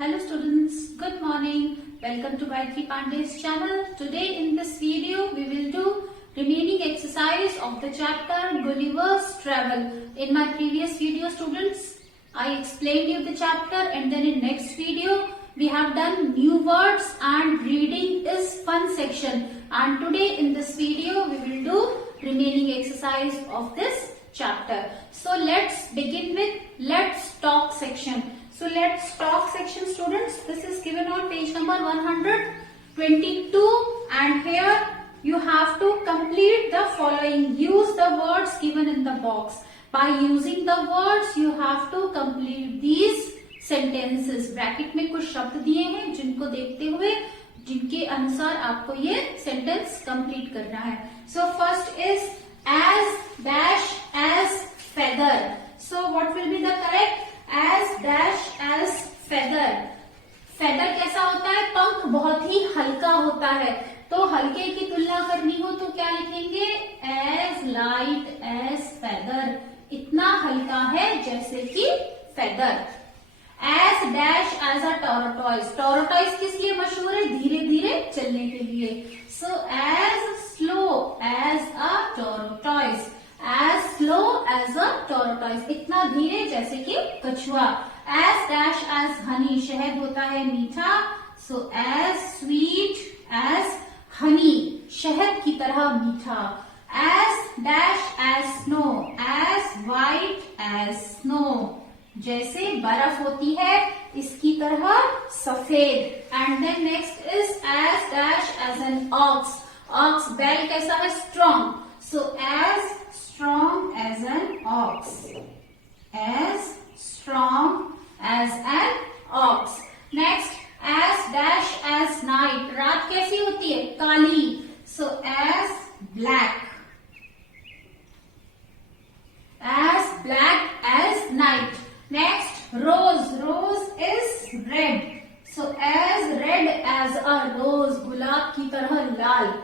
Hello students, good morning. Welcome to Gayatri Pandey's channel. Today in this video we will do remaining exercise of the chapter Gulliver's Travel. In my previous video students, I explained you the chapter and then in next video we have done new words and reading is fun section. And today in this video we will do remaining exercise of this chapter. So let's begin with let's talk section. So let's talk section students. This is given on page number 122 and here you have to complete the following. Use the words given in the box. By using the words you have to complete these sentences. Bracket में कुछ शब्द दिए हैं जिनको देखते हुए जिनके अनुसार आपको ये sentence complete करना है. So first is as dash as feather. So what will be the correct? As dash as feather. feather कैसा होता है? पंख बहुत ही हल्का होता है. तो हल्के की तुलना करनी हो तो क्या लिखेंगे? As light as feather. इतना हल्का है जैसे कि feather. As dash as a tortoise. Tortoise किस लिए मशहूर है? धीरे धीरे चलने के लिए. So as slow as a tortoise. As slow as a tortoise. इतना धीरे जैसे कि कछुआ. As dash as honey. शहद होता है मीठा. So as sweet as honey. शहद की तरह मीठा. As dash as snow. As white as snow. जैसे बर्फ होती है इसकी तरह सफेद. And then next is as dash as an ox. Ox बैल कैसा है? Strong. So as strong as an ox. As strong as an ox. Next as dash as night. रात कैसी होती है? काली. So as black. As black as night. Next rose. Rose is red. So as red as a rose. गुलाब की तरह लाल.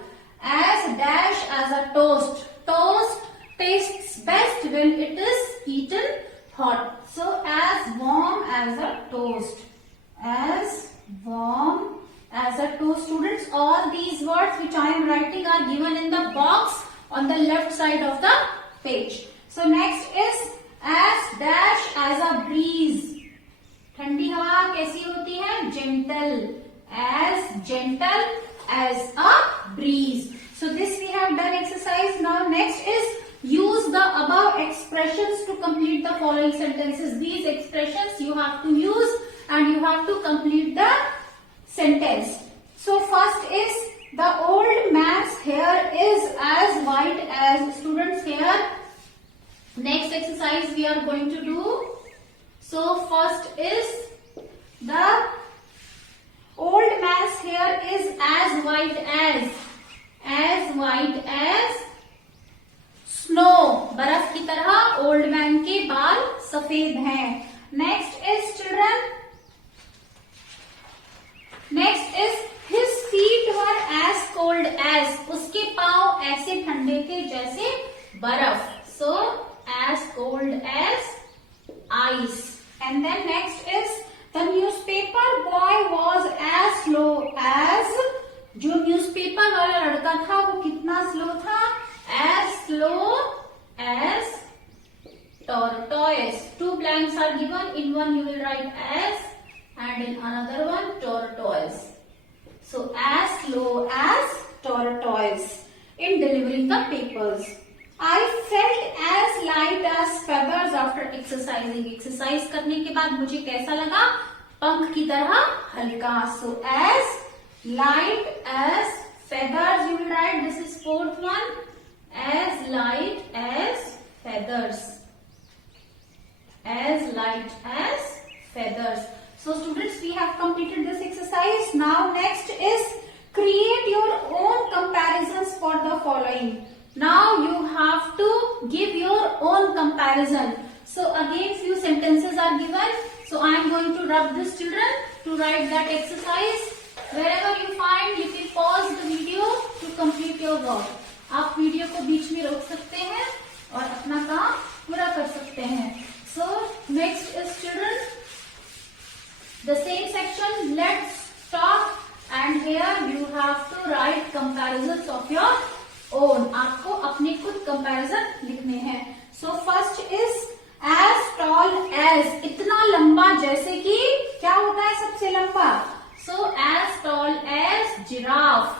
As dash as a toast. Toast tastes best when it is eaten hot. So as warm as a toast. As warm as a toast. Students, all these words which I am writing are given in the box on the left side of the page. So next is as dash as a breeze. ठंडी हवा कैसी होती है? Gentle. As gentle as a breeze. So this we have done exercise. Now next is use the above expressions to complete the following sentences. These expressions you have to use and you have to complete the sentence. So first is the old man's hair is as white as students' hair. Next exercise we are going to do. So first is the old man's hair is as white as snow. बर्फ की तरह old man के बाल सफेद हैं. Next is children. Next is his feet were as cold as. उसके पांव ऐसे ठंडे थे जैसे बर्फ. So as cold as ice. And then next is the newspaper boy was as slow as. जो न्यूज़पेपर वाला लड़का था वो कितना स्लो था? As slow as tortoise. Two blanks are given. In one you will write as and in another one tortoise. So as slow as tortoise in delivering the papers. I felt as light as feathers after exercising. Exercise करने के बाद मुझे कैसा लगा? पंख की तरह हल्का. So as light as feathers you will write. This is fourth one. As light as feathers. As light as feathers. So students, we have completed this exercise. Now next is create your own comparisons for the following. Now you have to give your own comparison. So again few sentences are given. So I am going to rub this children to write that exercise. Wherever you find, you can pause the video to complete your work. आप video को बीच में रोक सकते हैं और अपना काम पूरा कर सकते हैं. So next is children The same section, let's talk, and here you have to write comparisons of your own. आपको अपने खुद कंपैरिजन लिखने हैं. So first is as tall as, इतना लंबा जैसे कि क्या होता है सबसे लंबा. So as tall as giraffe.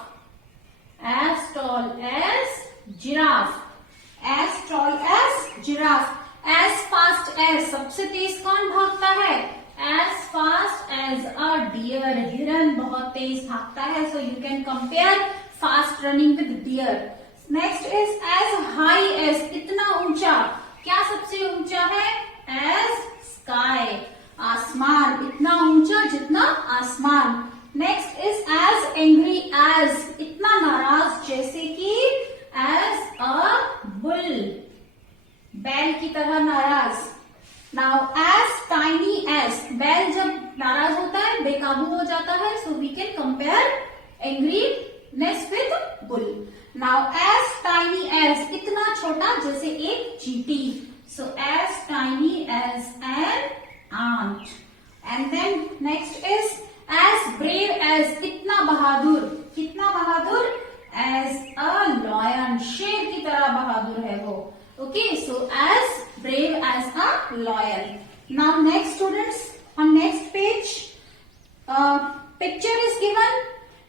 As tall as giraffe. As tall as giraffe. As fast as, सबसे तेज कौन भागता है. As fast as a deer. हिरन बहुत तेज भागता है. So you can compare fast running with deer. Next is as high as, इतना ऊंचा. क्या सबसे ऊंचा है. As sky. आसमान. इतना ऊंचा जितना आसमान. Next is as angry as, इतना नाराज जैसे कि as a bull. बैल की तरह नाराज. नाउ as tiny as, बैल जब नाराज होता है, बेकाबू हो जाता है, so we can compare angriness with bull. Now as tiny as, इतना छोटा जैसे एक चींटी. So as tiny as an ant. And then next is as brave as, इतना बहादुर. कितना बहादुर. As a lion, शेर की तरह बहादुर है वो. Okay, so as brave as a lion. Now next students, on next page, picture is given.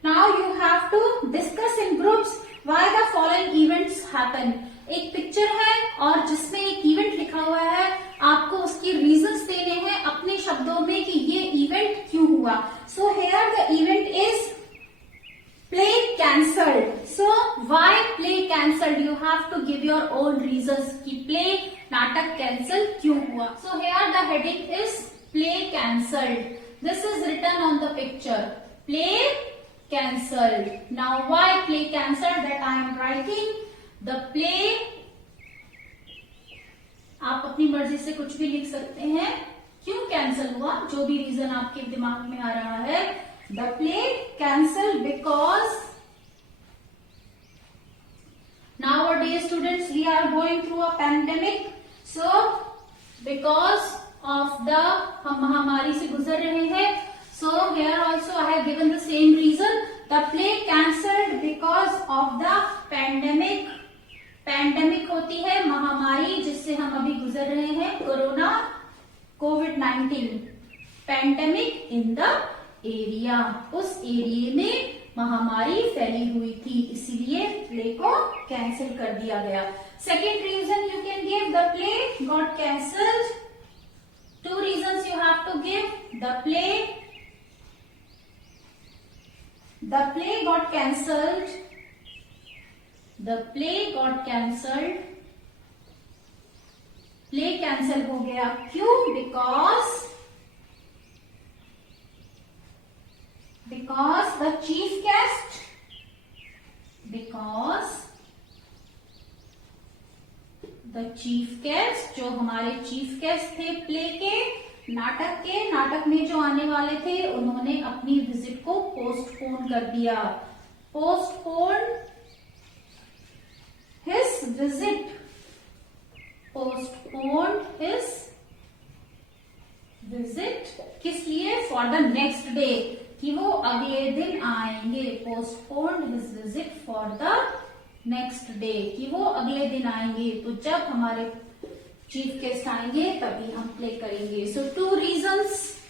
Now you have to discuss in groups why the following events happen. एक picture है और जिसमें एक इवेंट लिखा हुआ है. आपको उसकी रीजंस देने हैं अपने शब्दों में कि ये इवेंट क्यों हुआ. So here the event is play cancelled. So why play cancelled? You have to give your own reasons कि play नाटक cancel क्यों हुआ. So here the heading is play cancelled. This is written on the picture. Play cancelled. Now why play cancelled? That I am writing. The play, आप अपनी मर्जी से कुछ भी लिख सकते हैं. क्यों कैंसिल हुआ, जो भी रीजन आपके दिमाग में आ रहा है. The play cancelled because nowadays students we are going through a pandemic. So because of the हम महामारी से गुजर रहे हैं. So here also I have given the same reason. The play cancelled because of the pandemic. Pandemic होती है महामारी जिससे हम अभी गुजर रहे हैं, corona covid. Pandemic in the area, उस एरिया में महामारी फैली हुई थी, इसीलिए प्ले को कैंसिल कर दिया गया. Second reason you can give, the play got cancelled. Two reasons you have to give. The play got cancelled. The play got cancelled. Play cancel हो गया. क्यों? Because the chief guest. Because the chief guest, जो हमारे chief guest थे play के, नाटक में जो आने वाले थे, उन्होंने अपनी विजिट को पोस्टपोन कर दिया. Postpone his visit. Postponed his visit. किस लिए? For the next day, कि वो अगले दिन आएंगे. Postponed his visit for the next day, कि वो अगले दिन आएंगे. तो जब हमारे चीफ गेस्ट आएंगे तभी हम प्ले करेंगे. So 2 reasons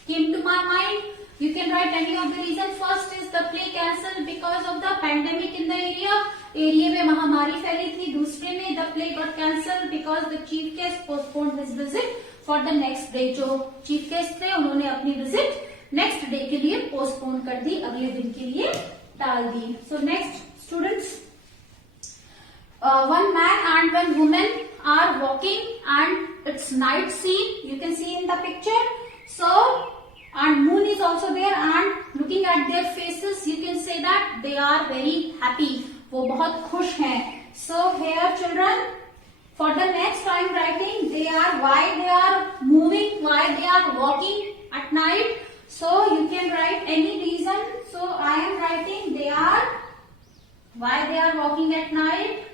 came to my mind. You can write any of the reasons. First is the play cancelled because of the pandemic in the area. Area में महामारी फैली थी. दूसरे में the play got cancelled because the chief guest postponed his visit for the next day. जो chief guest थे उन्होंने अपनी विजिट नेक्स्ट डे के लिए पोस्टपोन कर दी, अगले दिन के लिए डाल दी. So next students, one man and one woman are walking and it's night scene. You can see in the picture. So and moon is also there and looking at their faces you can say that they are very happy. वो बहुत खुश हैं. So here children, for the next time writing they are, why they are moving, why they are walking at night. So you can write any reason. So I am writing they are, why they are walking at night.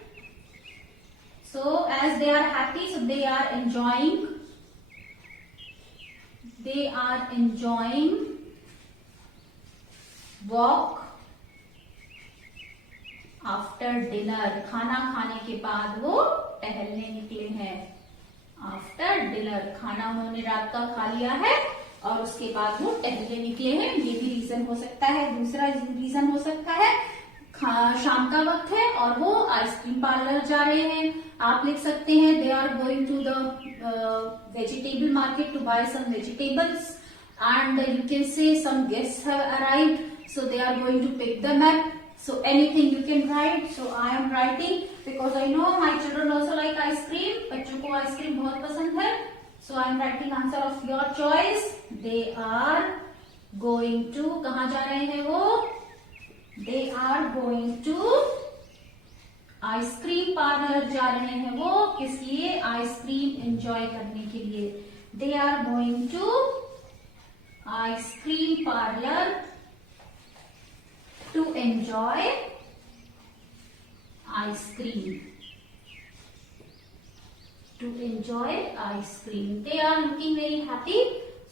So as they are happy, so they are enjoying walk after dinner, खाना खाने के बाद वो टहलने निकले हैं। After dinner, खाना उन्होंने रात का खा लिया है और उसके बाद वो टहलने निकले हैं, ये भी रीजन हो सकता है। दूसरा रीजन हो सकता है शाम का वक्त है और वो आइसक्रीम पार्लर जा रहे हैं। आप लिख सकते हैं they are going to the vegetable market to buy some vegetables and you can say some guests have arrived so they are going to pick them up. So anything you can write. So I am writing because I know my children also like ice cream. बच्चों को ice cream बहुत पसंद है. So I am writing answer of your choice. They are going to, कहाँ जा रहे हैं वो? They are going to ice cream parlour जा रहे हैं वो, किस लिए? आइसक्रीम एंजॉय करने के लिए. They are going to ice cream parlour to enjoy ice cream. To enjoy ice cream. They are looking very happy.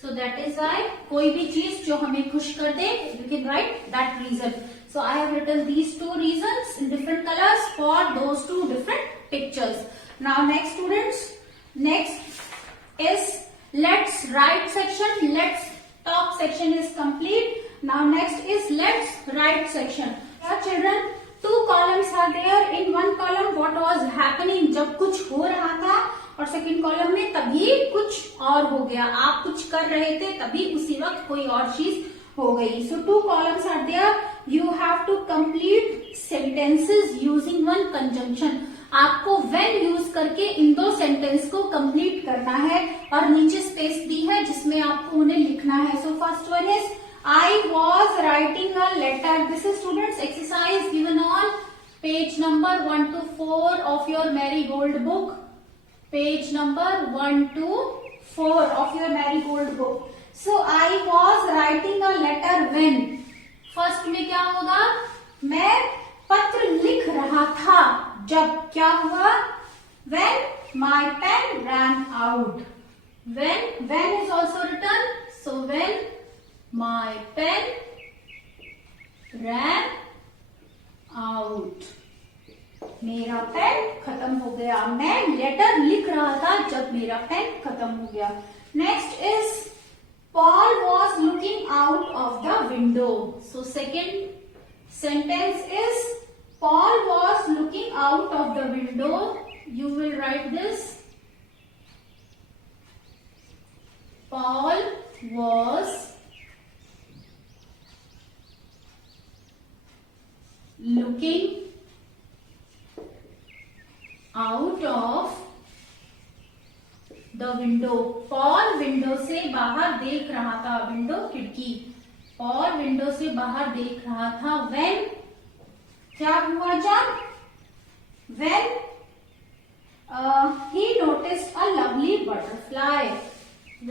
So that is why कोई भी चीज जो हमें खुश कर दे, you can write that reason. So I have written these two reasons in different colors for those two different pictures. Now next students, next is let's write section. Let's talk section is complete. Now next is let's write section. Here children, two columns are there. In one column what was happening, जब कुछ हो रहा था, और second column में तभी कुछ और हो गया. आप कुछ कर रहे थे तभी उसी वक्त कोई और चीज हो गई. So two columns are there. You have to complete sentences using one conjunction. आपको when यूज करके इन दो सेंटेंस को कंप्लीट करना है और नीचे स्पेस दी है जिसमें आपको उन्हें लिखना है. So first one is I was writing a letter. This is students exercise given on page number 1 to 4 of your Marigold book. Page number 1 to 4 of your Marigold book. So I was writing a letter when. First में क्या होगा? मैं पत्र लिख रहा था जब क्या हुआ? When my pen ran out. When is also written. So when my pen ran out. मेरा पेन खत्म हो गया. मैं लेटर लिख रहा था जब मेरा पेन खत्म हो गया. Next is Paul was looking out of the window. So second sentence is Paul was looking out of the window. You will write this. Paul was looking out of the window. Paul window से बाहर देख रहा था. Window खिड़की. Paul window से बाहर देख रहा था. When क्या हुआ जब? When he noticed a lovely butterfly.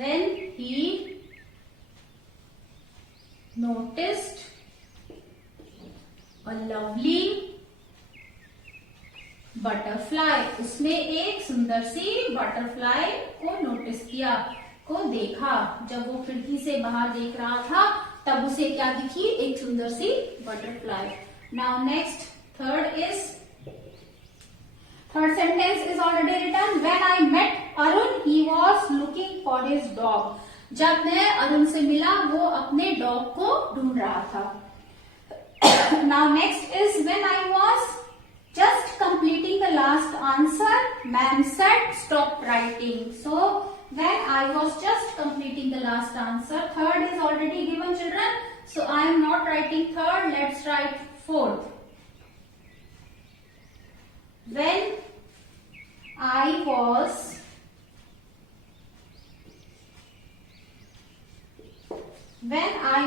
When he noticed a lovely butterfly. उसने एक सुंदर सी बटरफ्लाई को नोटिस किया, को देखा. जब वो खिड़की से बाहर देख रहा था तब उसे क्या दिखी? एक सुंदर सी butterfly. Now next third sentence is already written. When I met Arun he was looking for his dog. जब मैं अरुण से मिला वो अपने डॉग को ढूंढ रहा था. Now next is when I was just completing the last answer, ma'am said stop writing. So when I was just completing the last answer, third is already given children. So I am not writing third. Let's write fourth. When I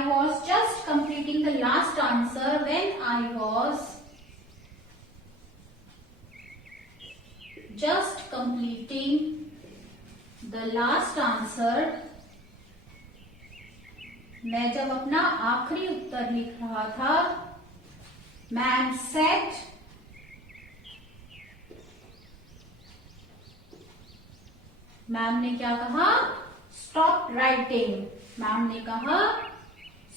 was just completing the last answer, when I was just completing the last answer, मैं जब अपना आखिरी उत्तर लिख रहा था, ma'am said ma'am ने क्या कहा? Stop writing. मैम ने कहा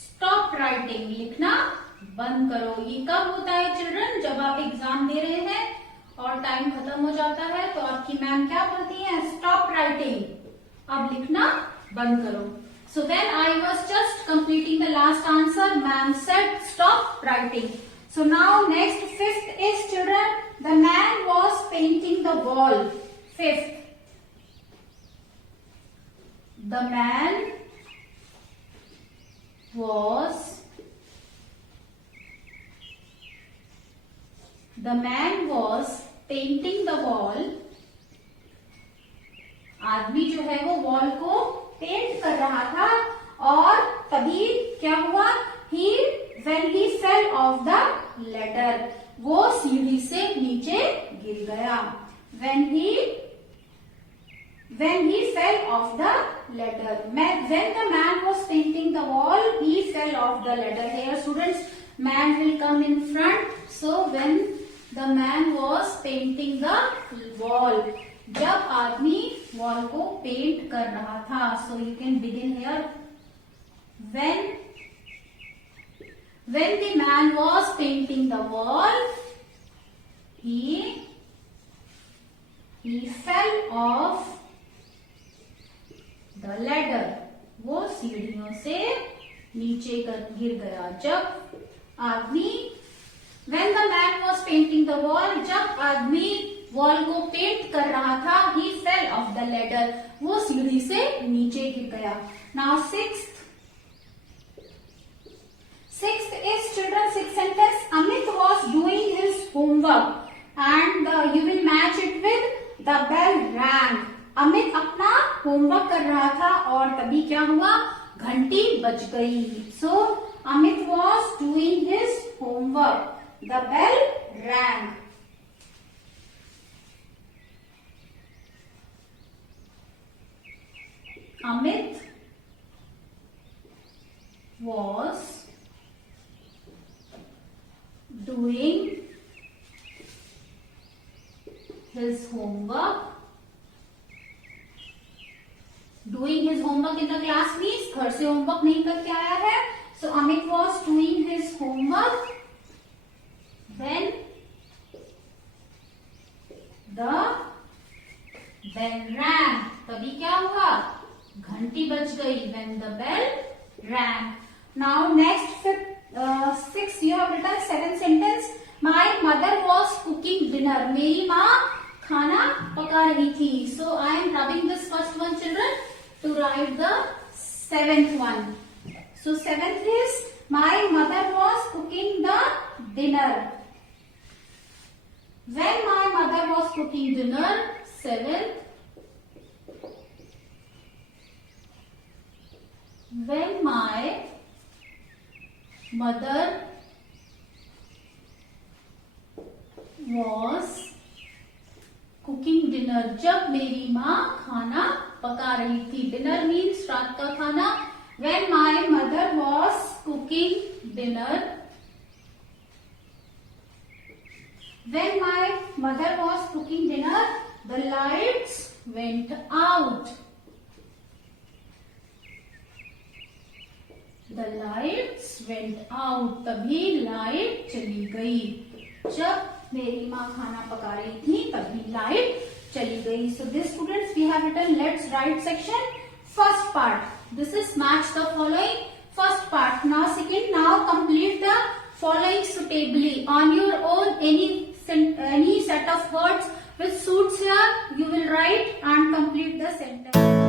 स्टॉप राइटिंग, लिखना बंद करो। ये कब होता है चिल्ड्रन? जब आप एग्जाम दे रहे हैं और टाइम खत्म हो जाता है तो आपकी मैम क्या बोलती है? स्टॉप राइटिंग, अब लिखना बंद करो। So when I was just completing the last answer, ma'am said stop writing. So now next, fifth is children, the man was painting the wall. Fifth, the man was painting the wall. आदमी जो है वो wall को paint कर रहा था और तभी क्या हुआ? when he fell off the ladder, वो सीढ़ी से नीचे गिर गया। when he fell off the ladder, when the man was painting the wall, he fell off the ladder. Here students, man will come in front. So when the man was painting the wall, जब आदमी wall को paint कर रहा था, so you can begin here. When the man was painting the wall, he fell off the ladder. वो सीढ़ियों से नीचे गिर गया। जब आदमी when the man was painting the wall, जब आदमी वॉल को पेंट कर रहा था, he fell off the ladder, वो सीढ़ी से नीचे गिर गया। Now sixth is children, sixth sentence, Amit was doing his homework and you will match it with the bell rang. Amit अपना होमवर्क कर रहा था और तभी क्या हुआ? घंटी बज गई। So Amit was doing his homework, the bell rang. Amit was doing his homework. Doing his homework in the class means घर से होमवर्क नहीं करके आया है। So Amit was doing his homework when the bell rang. तभी क्या हुआ? घंटी बज गई। When the bell rang. Now next six, you have written seven sentence. My mother was cooking dinner. मेरी माँ खाना पका रही थी। So I am rubbing this first one children to write the seventh one. So seventh is my mother was cooking the dinner. When my mother was cooking dinner, seventh, when my mother was cooking dinner, जब मेरी माँ खाना पका रही थी। Dinner means रात का खाना। When my mother was cooking dinner, when my mother was cooking dinner, the lights went out. The lights went out. तभी लाइट चली गई। जब मेरी माँ खाना पका रही थी तभी लाइट चली गई। So this students we have written let's write section. First part, this is match the following. First part. Now second, now complete the following suitably on your own. Any set of words which suits here you will write and complete the sentence.